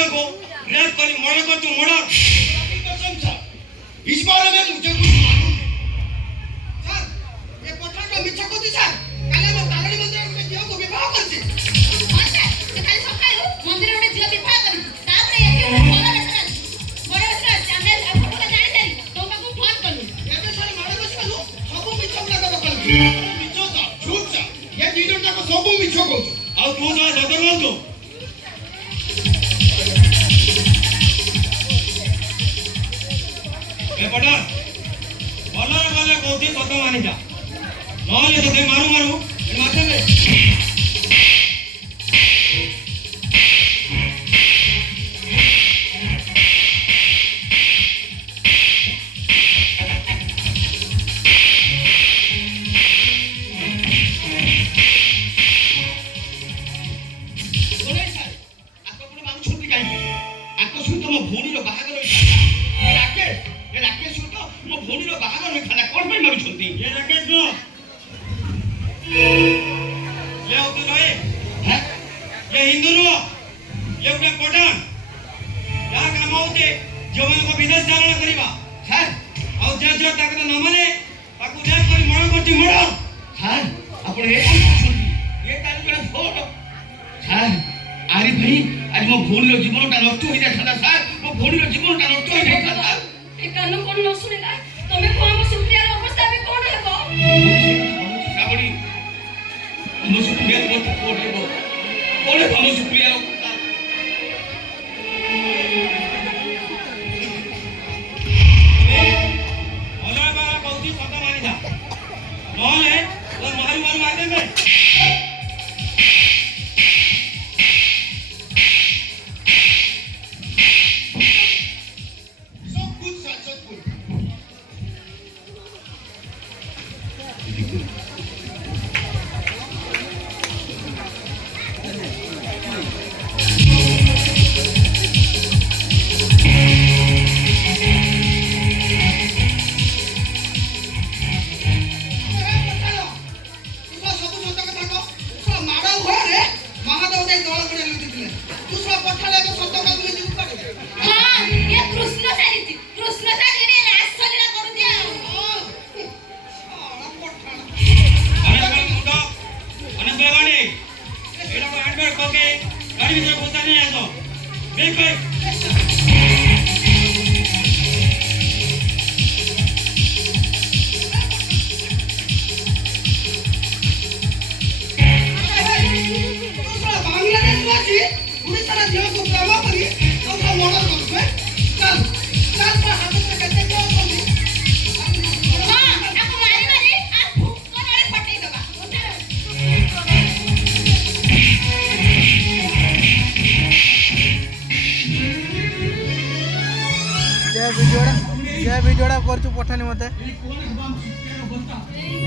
मिछो को रेप करी मर्डर कर तू मर्डर कसम सर इस बारे में मुझे कुछ मालूम नहीं सर ये पठान का मिछो को थी सर काले वो तारणी मंदिर में जीव को विवाह करते हां सर से खाली सकाळू मंदिर में जीव विवाह करी तापरे एके बोला बेसरा बड़े बेसरा हमने फोटो का जाने तारी तो का फोन कलु एके सर मारे बस कलु सब मिछो लगा कलु मिछो सा झूठ सा ये तीनों का सब मिछो को ଆଉ ତୁ ଯା ସତ କହୁଛୁ ଏ ପଟା ଭଲରେ ଭଲରେ କହୁଛି ସତ ମାନି ଯା ନହେଲେ ତତେ ମାରୁ ମାରୁ ମାଥେ भिडियोटा करछु पठानी मते।